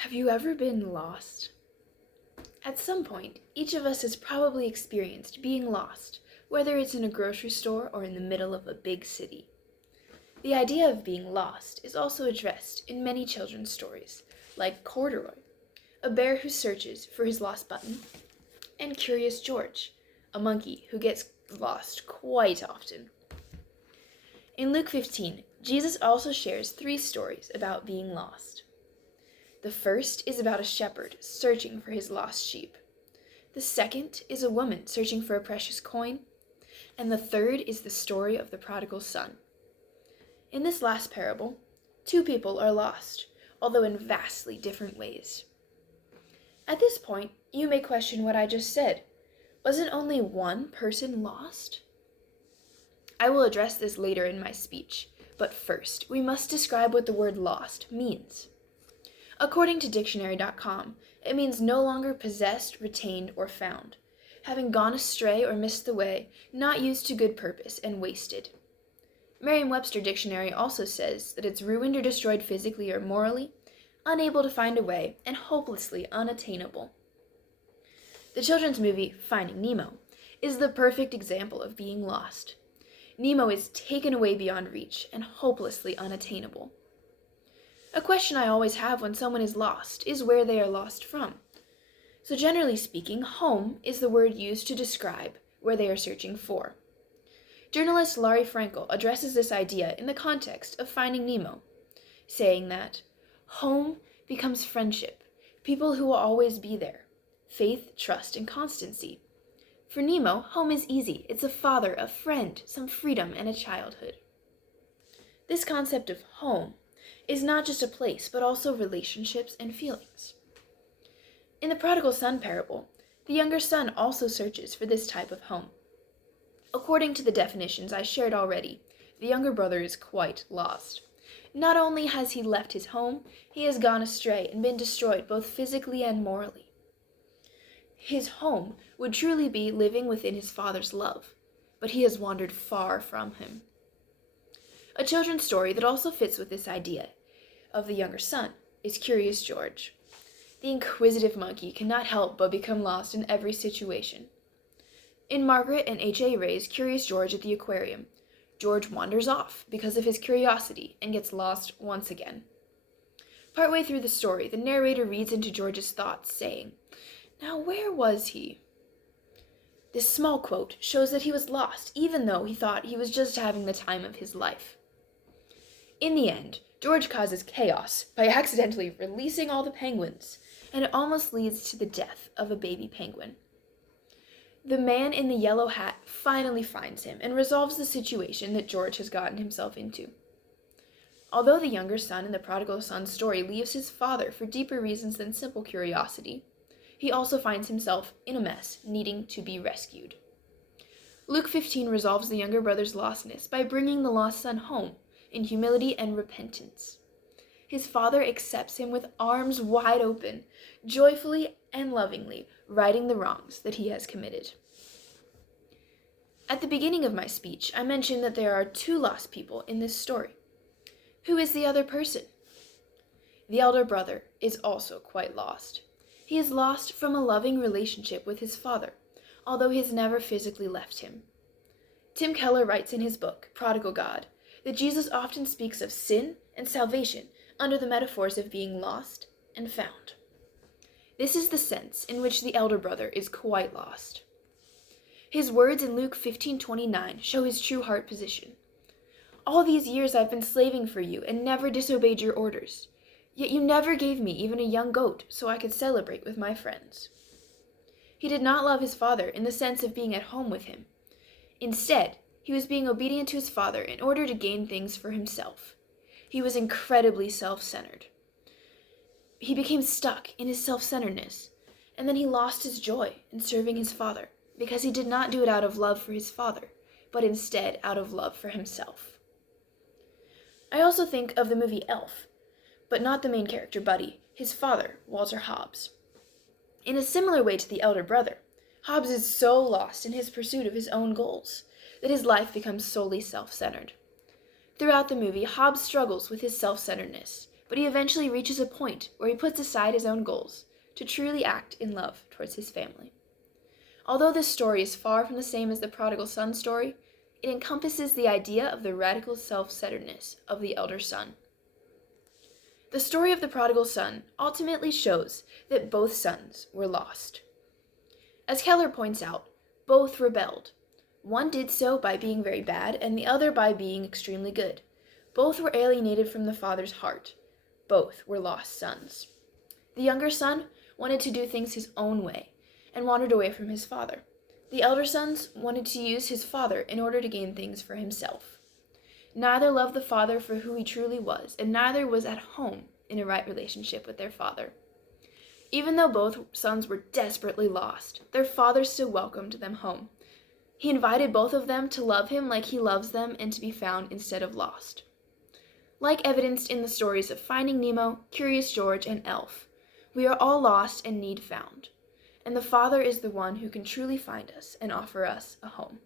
Have you ever been lost? At some point, each of us has probably experienced being lost, whether it's in a grocery store or in the middle of a big city. The idea of being lost is also addressed in many children's stories, like Corduroy, a bear who searches for his lost button, and Curious George, a monkey who gets lost quite often. In Luke 15, Jesus also shares 3 stories about being lost. The first is about a shepherd searching for his lost sheep. The second is a woman searching for a precious coin. And the third is the story of the prodigal son. In this last parable, 2 people are lost, although in vastly different ways. At this point, you may question what I just said. Wasn't only one person lost? I will address this later in my speech, but first, we must describe what the word lost means. According to dictionary.com, it means no longer possessed, retained, or found, having gone astray or missed the way, not used to good purpose, and wasted. Merriam-Webster Dictionary also says that it's ruined or destroyed physically or morally, unable to find a way, and hopelessly unattainable. The children's movie, Finding Nemo, is the perfect example of being lost. Nemo is taken away beyond reach and hopelessly unattainable. A question I always have when someone is lost is where they are lost from. So generally speaking, home is the word used to describe where they are searching for. Journalist Laurie Frankel addresses this idea in the context of Finding Nemo, saying that home becomes friendship, people who will always be there, faith, trust, and constancy. For Nemo, home is easy. It's a father, a friend, some freedom, and a childhood. This concept of home is not just a place, but also relationships and feelings. In the prodigal son parable, the younger son also searches for this type of home. According to the definitions I shared already, the younger brother is quite lost. Not only has he left his home, he has gone astray and been destroyed both physically and morally. His home would truly be living within his father's love, but he has wandered far from him. A children's story that also fits with this idea of the younger son is Curious George. The inquisitive monkey cannot help but become lost in every situation. In Margaret and H.A. Ray's Curious George at the Aquarium, George wanders off because of his curiosity and gets lost once again. Partway through the story, the narrator reads into George's thoughts, saying, "Now where was he?" This small quote shows that he was lost, even though he thought he was just having the time of his life. In the end, George causes chaos by accidentally releasing all the penguins, and it almost leads to the death of a baby penguin. The man in the yellow hat finally finds him and resolves the situation that George has gotten himself into. Although the younger son in the prodigal son story leaves his father for deeper reasons than simple curiosity, he also finds himself in a mess, needing to be rescued. Luke 15 resolves the younger brother's lostness by bringing the lost son home in humility and repentance. His father accepts him with arms wide open, joyfully and lovingly righting the wrongs that he has committed. At the beginning of my speech, I mentioned that there are 2 lost people in this story. Who is the other person? The elder brother is also quite lost. He is lost from a loving relationship with his father, although he has never physically left him. Tim Keller writes in his book, Prodigal God, that Jesus often speaks of sin and salvation under the metaphors of being lost and found. This is the sense in which the elder brother is quite lost. His words in Luke 15:29 show his true heart position. "All these years I've been slaving for you and never disobeyed your orders. Yet you never gave me even a young goat so I could celebrate with my friends." He did not love his father in the sense of being at home with him. Instead, he was being obedient to his father in order to gain things for himself. He was incredibly self-centered. He became stuck in his self-centeredness, and then he lost his joy in serving his father because he did not do it out of love for his father, but instead out of love for himself. I also think of the movie Elf, but not the main character, Buddy, his father, Walter Hobbs. In a similar way to the elder brother, Hobbs is so lost in his pursuit of his own goals that his life becomes solely self-centered. Throughout the movie, Hobbs struggles with his self-centeredness, but he eventually reaches a point where he puts aside his own goals to truly act in love towards his family. Although this story is far from the same as the prodigal son story, it encompasses the idea of the radical self-centeredness of the elder son. The story of the prodigal son ultimately shows that both sons were lost. As Keller points out, both rebelled. One did so by being very bad, and the other by being extremely good. Both were alienated from the father's heart. Both were lost sons. The younger son wanted to do things his own way and wandered away from his father. The elder son wanted to use his father in order to gain things for himself. Neither loved the father for who he truly was, and neither was at home in a right relationship with their father. Even though both sons were desperately lost, their father still welcomed them home. He invited both of them to love him like he loves them and to be found instead of lost. Like evidenced in the stories of Finding Nemo, Curious George, and Elf, we are all lost and need found, and the Father is the one who can truly find us and offer us a home.